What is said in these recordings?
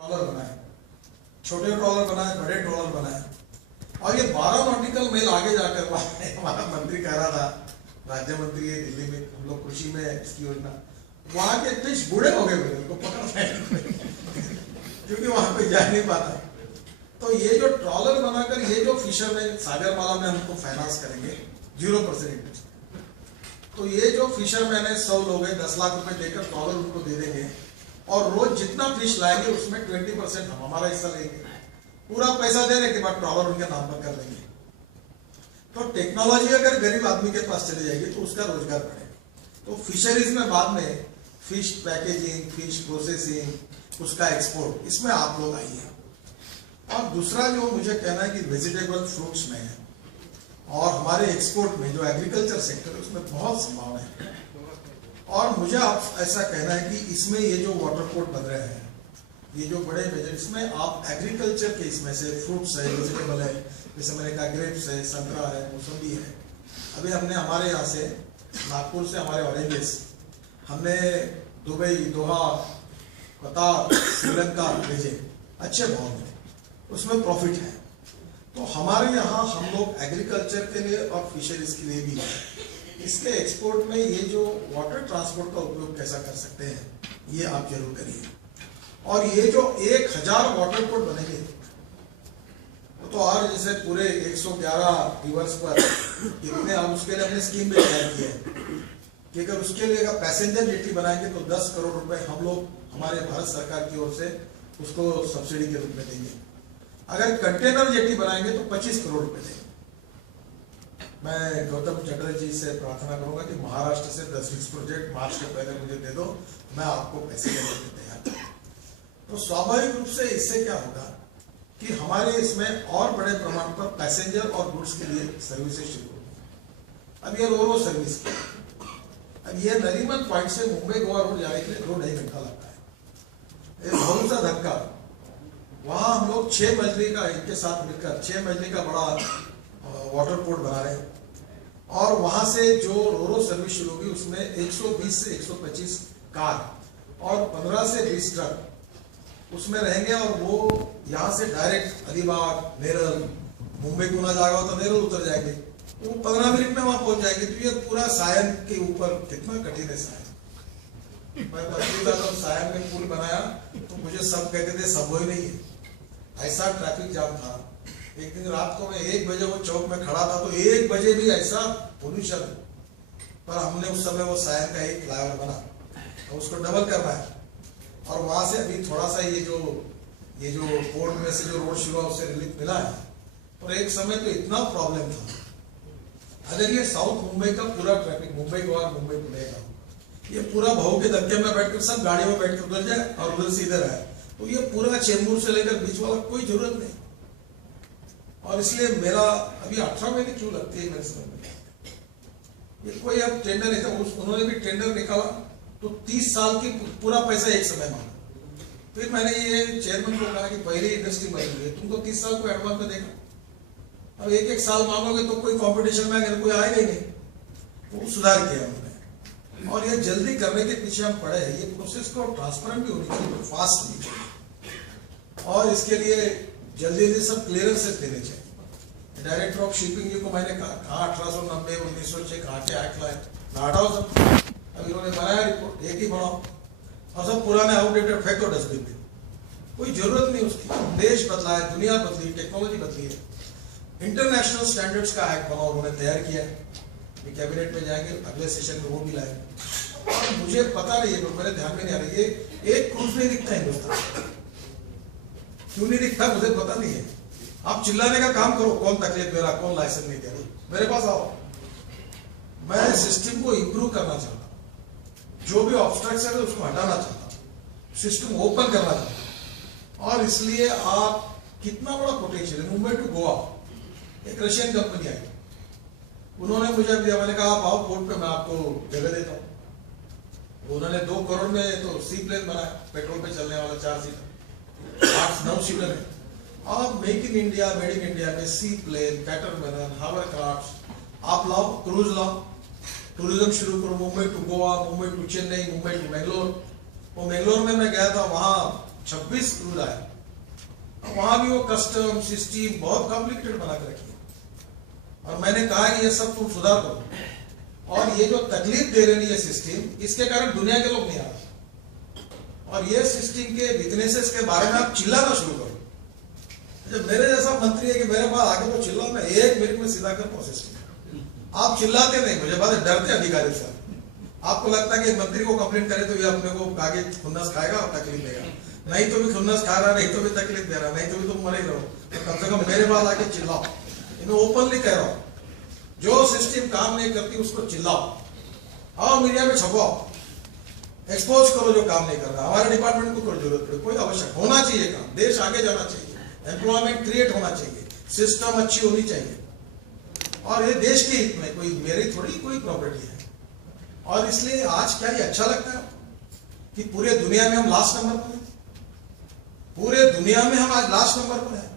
Trawler बनाए, छोटे trawler बनाए, बड़े ट्रॉलर बनाए, और ये 12 नॉटिकल मील आगे जाकर हमारा मंत्री कह रहा था, राज्य मंत्री है दिल्ली में, हम लोग कृषि में इसकी योजना, वहां के फिश बूढ़े हो गए, उनको पकड़ क्योंकि वहां पे जा नहीं पाता। तो ये जो ट्रॉलर बनाकर ये जो फिशरमैन सागरमाला में हमको फाइनेंस करेंगे 0% इंटरेस्ट, तो ये जो फिशरमैन है 100 लोग हैं, 10 लाख रुपए देकर ट्रॉलर उनको दे देंगे, और रोज जितना फिश लाएंगे उसमें 20% हम हमारा हिस्सा लेंगे, पूरा पैसा देने के बाद ट्रॉलर उनके नाम पर कर लेंगे। तो टेक्नोलॉजी अगर गरीब आदमी के पास चली जाएगी तो उसका रोजगार बढ़ेगा। तो फिशरीज में बाद में फिश पैकेजिंग, फिश प्रोसेसिंग, उसका एक्सपोर्ट, इसमें आप लोग आइए। और दूसरा जो मुझे कहना है कि वेजिटेबल फ्रूट्स में है और हमारे एक्सपोर्ट में जो एग्रीकल्चर सेक्टर है उसमें बहुत संभावना है, और मुझे आप ऐसा कहना है कि इसमें ये जो वाटर पोर्ट बन रहे हैं, ये जो बड़े बजट, इसमें आप एग्रीकल्चर के इसमें से फ्रूट्स है, वेजिटेबल है, जैसे मैंने कहा ग्रेप्स है, संतरा है, मौसम्बी है। अभी हमने हमारे यहाँ से नागपुर से हमारे ऑरेंजेस हमने दुबई, दोहा, कतार, श्रीलंका भेजे, अच्छे भाव में, उसमें प्रॉफिट है। तो हमारे यहाँ हम लोग एग्रीकल्चर के लिए और फिशरीज के लिए भी है, इसके एक्सपोर्ट में ये जो वाटर ट्रांसपोर्ट का उपयोग कैसा कर सकते हैं, ये आप जरूर करिए। और ये जो 1000 वाटर पोर्ट बनेंगे, तो और जैसे पूरे 111 रिवर्स पर कितने, हम उसके लिए हमने स्कीम भी तैयार की है कि अगर उसके लिए अगर पैसेंजर जेटी बनाएंगे तो 10 करोड़ रुपए हम लोग हमारे भारत सरकार की ओर से उसको सब्सिडी के रूप में देंगे। अगर कंटेनर जेटी बनाएंगे तो 25 करोड़ रुपए देंगे। मैं गौतम चटर्जी से प्रार्थना करूंगा कि महाराष्ट्र से 10-20 प्रोजेक्ट मार्च के पहले मुझे दे दो, मैं आपको पैसे देने के तैयार हूं। तो स्वाभाविक रूप से इससे क्या होगा कि हमारे इसमें और बड़े प्रमाण पर पैसेंजर और गुड्स के लिए सर्विसेज शुरू होगी। अब ये रोरो सर्विस, अब ये नरीमन पॉइंट से मुंबई गोवा रोड जाने के लिए 2-2.5 घंटा लगता है, बहुत सा धक्का। वहां हम लोग 6 मजली का, इनके साथ मिलकर 6 मजली का बड़ा वाटर पोर्ट बना रहे हैं, और वहां से जो रोरो सर्विस शुरू होगी उसमें 120 से 125 कार और 15 से 20 ट्रक उसमें रहेंगे, और वो यहाँ से डायरेक्ट अलीबाग, नेरल, मुंबई को ना जाएगा तो नेरल उतर जाएंगे, वो 15 मिनट में वहां पहुंच जाएंगे। तो ये पूरा सायन के ऊपर कितना कठिन है सायन। मैं मंत्री था सायन में पुल बनाया तो मुझे सब कहते थे सब ही नहीं है, ऐसा ट्रैफिक जाम था। एक दिन रात को मैं 1 बजे वो चौक में खड़ा था, तो 1 बजे भी ऐसा पोल्यूशन, पर हमने उस समय वो सायन का एक फ्लाईओवर बना, तो उसको डबल करना है, और वहां से अभी थोड़ा सा ये जो पोर्ट में से जो रोड शुरू हुआ उससे रिलीफ मिला है। और एक समय तो इतना प्रॉब्लम था, अगर ये साउथ मुंबई का पूरा ट्रैफिक, मुंबई गोवा, मुंबई पुणे का, ये पूरा भाव के धक्के में बैठकर सब गाड़ियों में बैठकर उधर जाए और उधर से इधर आए, तो ये पूरा चेंबूर से लेकर बीच वाला कोई जरूरत नहीं। और इसलिए मेरा अभी 18 महीने क्यों लगती है मेरे समझ में, ये कोई अब टेंडर है, उन्होंने भी टेंडर निकाला तो 30 साल की पूरा पैसा एक समय मांगा। फिर मैंने ये चेयरमैन को कहा कि पहले इंडस्ट्री बनी हुई है, तुमको 30 साल को एडवांस में देगा, अब 1-1 साल मांगोगे तो कोई कंपटीशन में अगर कोई आएगा ही नहीं। वो सुधार किया उन्होंने, और ये जल्दी करने के पीछे हम पड़े हैं। ये प्रोसेस को ट्रांसपेरेंट भी होनी चाहिए, फास्ट भी चाहिए, और इसके लिए जल्दी जल्दी सब क्लियरेंसेस देने चाहिए। डायरेक्टर ऑफ शिपिंग जी को मैंने कहा 1890, 1906 कहा के एक्ट लाए, हटाओ सब। अब इन्होंने बनाया रिपोर्ट, एक ही बनाओ, और सब पुराने आउटडेटेड फेंको डस्टबिन में, कोई जरूरत नहीं उसकी। देश बदला है, दुनिया बदली, टेक्नोलॉजी बदली है। इंटरनेशनल स्टैंडर्ड्स का एक्ट बनाओ, उन्होंने तैयार किया है, कैबिनेट में जाएंगे, अगले सेशन में वो भी लाएंगे। और मुझे पता नहीं है, मेरे ध्यान में नहीं आ रही है, एक क्रूज नहीं दिखता हिंदुस्तान, क्यों नहीं दिखता मुझे पता नहीं है। आप चिल्लाने का काम करो, कौन तकलीफ दे रहा, कौन लाइसेंस नहीं दे रहा, मेरे पास आओ। मैं सिस्टम को इंप्रूव करना चाहता हूं, जो भी ऑब्स्ट्रक्शन है उसको हटाना चाहता हूं, सिस्टम ओपन करना चाहता हूं। और इसलिए आप कितना बड़ा पोटेंशियल है। मुंबई टू गोवा एक रशियन कंपनी आई, उन्होंने मुझे दिया, मैंने कहा आप आओ पोर्ट पे, मैं आपको जगह देता हूँ। उन्होंने 2 करोड़ में तो सी प्लेन बनाया, पेट्रोल पे चलने वाला 4 सीटर, 8-9 सीटर है। आप make in India, made in India में सी प्लेन, कैटरमैन, हावरक्राफ्ट आप लाओ, क्रूज लाओ, टूरिज्म शुरू करो। Mumbai to Goa, Mumbai to Chennai, Mumbai to Mangalore. वो मैंगलोर में मैं गया था, वहां 26 क्रूज आए, वहां भी वो कस्टम सिस्टम बहुत कॉम्प्लिकेटेड बना के रखी है। और मैंने कहा कि ये सब तुम सुधार करो, और ये जो तकलीफ दे रही है सिस्टम, इसके कारण दुनिया के लोग नहीं आ रहे, और ये सिस्टम के वीकनेसेस के बारे में आप चिल्लाना शुरू करो। जब मेरे जैसा मंत्री है कि मेरे पास आगे तो चिल्लाओ, मैं 1 मिनट में सीधा कर प्रोसेस किया। आप चिल्लाते नहीं, मुझे बात डरते अधिकारी से। आपको लगता है कि मंत्री को कंप्लेंट करे तो ये अपने को आगे खुन्नस खाएगा और तकलीफ देगा, नहीं तो भी खुन्नस खा रहा, नहीं तो भी तकलीफ दे रहा, नहीं तो भी तुम मरे रहो, तो कम से कम मेरे पास आके चिल्लाओ। मैं ओपनली कह रहा हूं, जो सिस्टम काम नहीं करती उसको चिल्लाओ, आओ मीडिया में छपाओ, एक्सपोज करो जो काम नहीं कर रहा। हमारे डिपार्टमेंट को कोई जरूरत पड़े, कोई आवश्यक होना चाहिए काम, देश आगे जाना चाहिए, एम्प्लॉयमेंट क्रिएट होना चाहिए, सिस्टम अच्छी होनी चाहिए, और ये देश के हित में, कोई मेरी थोड़ी कोई प्रॉपर्टी है। और इसलिए आज क्या ये अच्छा लगता है कि पूरे दुनिया में हम लास्ट नंबर पर हैं, पूरे दुनिया में हम आज लास्ट नंबर पर हैं,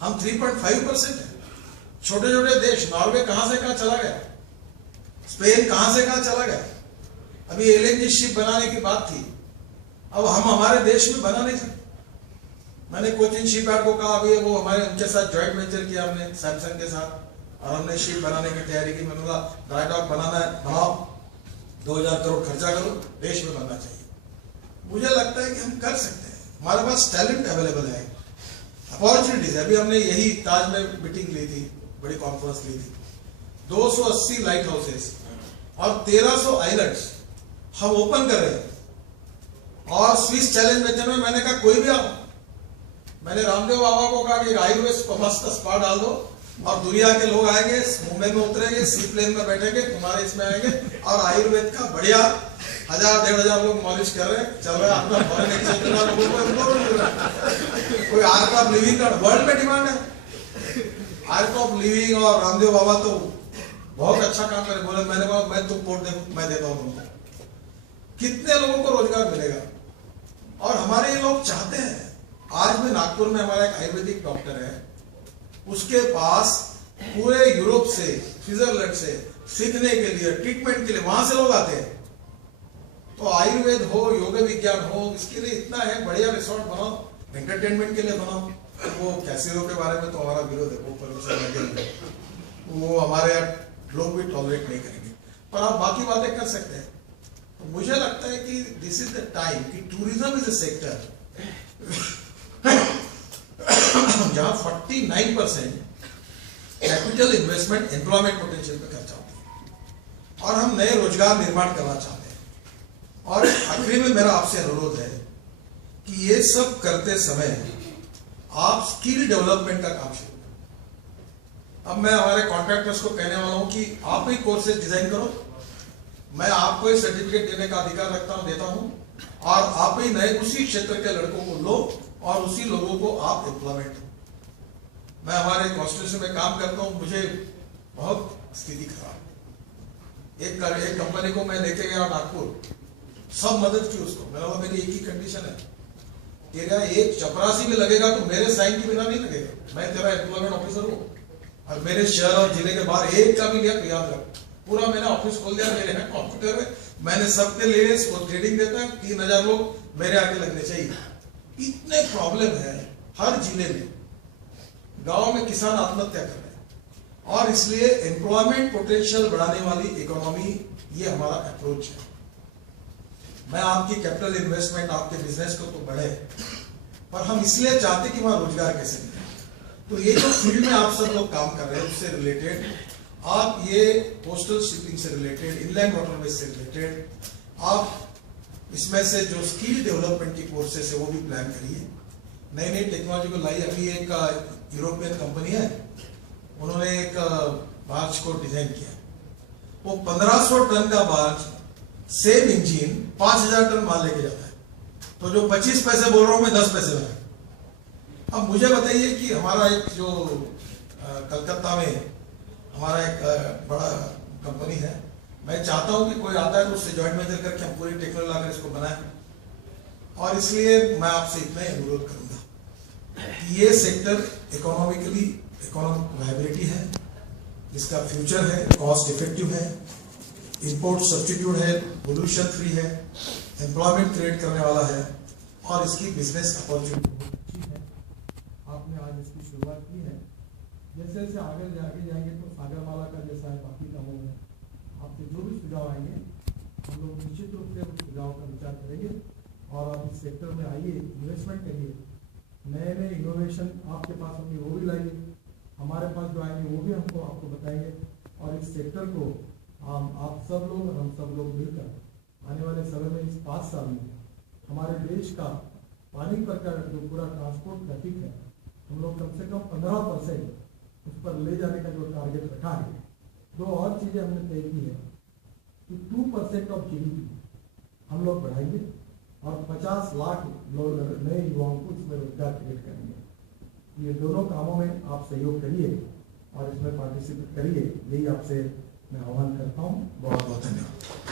हम 3.5% है। छोटे छोटे देश, नॉर्वे कहां से कहां चला गया, स्पेन कहां से कहां चला गया। अभी एलएनजी शिप बनाने की बात थी, अब हम हमारे देश में बना नहीं सकते। मैंने कोचिन शिप यार्ड को कहा, अभी वो हमारे उनके साथ ज्वाइंट वेंचर किया हमने सैमसंग के साथ, और हमने शिप बनाने की तैयारी की। मैंने बोला ड्राई डॉक बनाना है, बनाओ, 2000 करोड़ खर्चा करो, देश में बनना चाहिए। मुझे लगता है कि हम कर सकते हैं, हमारे पास टैलेंट अवेलेबल है, अपॉर्चुनिटीज है। अभी हमने यही ताज में मीटिंग ली थी, बड़ी कॉन्फ्रेंस ली थी, 280 लाइट हाउसेस और 1300 आइलैंड्स हम ओपन कर रहे हैं। और स्विस चैलेंज मैच में मैंने कहा कोई भी आओ, मैंने रामदेव बाबा को कहा कि आयुर्वेद मस्त स्पा डाल दो, और दुनिया के लोग आएंगे, मुंबई में उतरेंगे, सी प्लेन में बैठेंगे, तुम्हारे इसमें आएंगे, और आयुर्वेद का बढ़िया 1000-1500 लोग मॉलिश कर रहे हैं, चल रहा है अपना फॉरेन एक्सचेंज कोई आर्ट ऑफ लिविंग का वर्ल्ड में डिमांड है। आर्ट ऑफ लिविंग और रामदेव बाबा तो बहुत अच्छा काम करे। बोले मैंने बोला मैं तुम कोट दे, मैं देता हूं तुमको, कितने लोगों को रोजगार मिलेगा। और हमारे ये लोग चाहते हैं। आज में नागपुर में हमारा एक आयुर्वेदिक डॉक्टर है, उसके पास पूरे यूरोप से, स्विट्जरलैंड से सीखने के लिए, ट्रीटमेंट के लिए वहां से लोग आते हैं। तो आयुर्वेद हो, योग विज्ञान हो, इसके लिए इतना है, बढ़िया रिसोर्ट बनाओ, एंटरटेनमेंट के लिए बनाओ। वो कैसीनो के बारे में तो हमारा विरोध है, वो हमारे लोग भी टॉलरेट नहीं करेंगे, पर आप बाकी बातें कर सकते हैं। तो मुझे लगता है कि दिस इज द टाइम कि टूरिज्म इज अ सेक्टर जहां 49% कैपिटल इन्वेस्टमेंट एम्प्लॉयमेंट पोटेंशियल पे खर्चा होता है, और हम नए रोजगार निर्माण करना चाहते हैं। और आखिरी में मेरा आपसे अनुरोध है कि ये सब करते समय आप स्किल डेवलपमेंट का काम शुरू करें। अब मैं हमारे कॉन्ट्रैक्टर्स को कहने वाला हूं कि आप ही कोर्सेज डिजाइन करो, मैं आपको ही सर्टिफिकेट देने का अधिकार रखता हूं, देता हूं, और आप ही नए उसी क्षेत्र के लड़कों को लो और उसी लोगों को आप एम्प्लॉयमेंट दो। मैं हमारे कॉन्स्टिट्यूशन में काम करता हूं, मुझे बहुत स्थिति खराब। एक कंपनी को मैं लेके गया नागपुर, सब मदद की उसको। मैंने बोला मेरी एक ही कंडीशन है, तेरा एक चपरासी भी लगेगा तो मेरे साइन के बिना नहीं लगेगा, मैं तेरा एम्प्लॉयमेंट ऑफिसर हूँ, और मेरे शहर और जिले के बाहर एक का भी लिया तो याद रख, पूरा मैंने ऑफिस खोल दिया, मेरे हैं कंप्यूटर में, मैंने सबके लिए ट्रेनिंग देता है, 3000 लोग मेरे आगे लगने चाहिए। इतने प्रॉब्लम है हर जिले में, गांव में किसान आत्महत्या कर रहे हैं, और इसलिए एम्प्लॉयमेंट पोटेंशियल बढ़ाने वाली इकोनॉमी, ये हमारा अप्रोच है। मैं आपकी कैपिटल इन्वेस्टमेंट आपके बिजनेस को तो बढ़े, पर हम इसलिए चाहते कि वहां रोजगार कैसे मिले। तो ये जो फील्ड में आप सब लोग काम कर रहे हैं उससे रिलेटेड, आप ये कोस्टल शिपिंग से रिलेटेड, इनलैंड वाटरवेज से रिलेटेड, आप इसमें से जो स्किल डेवलपमेंट की कोर्सेस है वो भी प्लान करिए। नई नई टेक्नोलॉजी को लाई। अभी एक यूरोपियन कंपनी है, उन्होंने एक बार्ज को डिजाइन किया, वो 1500 टन का बार्ज, सेम इंजन 5000 टन माल लेके जाता है। तो जो 25 पैसे बोल रहा हूं मैं, 10 पैसे में। अब मुझे बताइए कि हमारा एक जो कलकत्ता में हमारा एक बड़ा कंपनी है, मैं चाहता हूं कि कोई आता है तो उससे जॉइंट वेंचर करके हम पूरी टेक्नोलॉजी लाकर इसको बनाएं। और इसलिए मैं आपसे इतना ही अनुरोध करूंगा कि ये सेक्टर इकोनॉमिकली इकोनॉमिक वायबिलिटी है, इसका फ्यूचर है, कॉस्ट इफेक्टिव है, इंपोर्ट सब्स्टिट्यूट है, पोल्यूशन फ्री है, एम्प्लॉयमेंट क्रिएट करने वाला है, और इसकी बिजनेस अपॉर्चुनिटी बहुत अच्छी है। आपने आज इसकी शुरुआत की है। जैसे जैसे आगे जाएंगे तो सागरमाला का जैसा है बाकी कामों में आपसे जो भी सुझाव आएंगे हम लोग निश्चित रूप से उस सुझाव का विचार करेंगे और आप इस सेक्टर में आइए, इन्वेस्टमेंट करिए, नए नए इनोवेशन आपके पास होंगे वो भी लाइए, हमारे पास जो आएंगे वो भी हमको आपको बताएंगे और इस सेक्टर को आप सब लोग और हम सब लोग मिलकर आने वाले समय में इस 5 साल में हमारे देश का पानी पर का जो पूरा ट्रांसपोर्ट ट्रैफिक है हम लोग कम से कम 15% उस पर ले जाने का जो टारगेट रखा है। 2 और चीज़ें हमने तय की है कि 2% ऑफ GDP हम लोग बढ़ाएंगे और 50 लाख नए युवाओं को इसमें रोजगार क्रिएट करेंगे। ये दोनों कामों में आप सहयोग करिए और इसमें पार्टिसिपेट करिए, यही आपसे मैं आह्वान करता हूँ। बहुत बहुत धन्यवाद।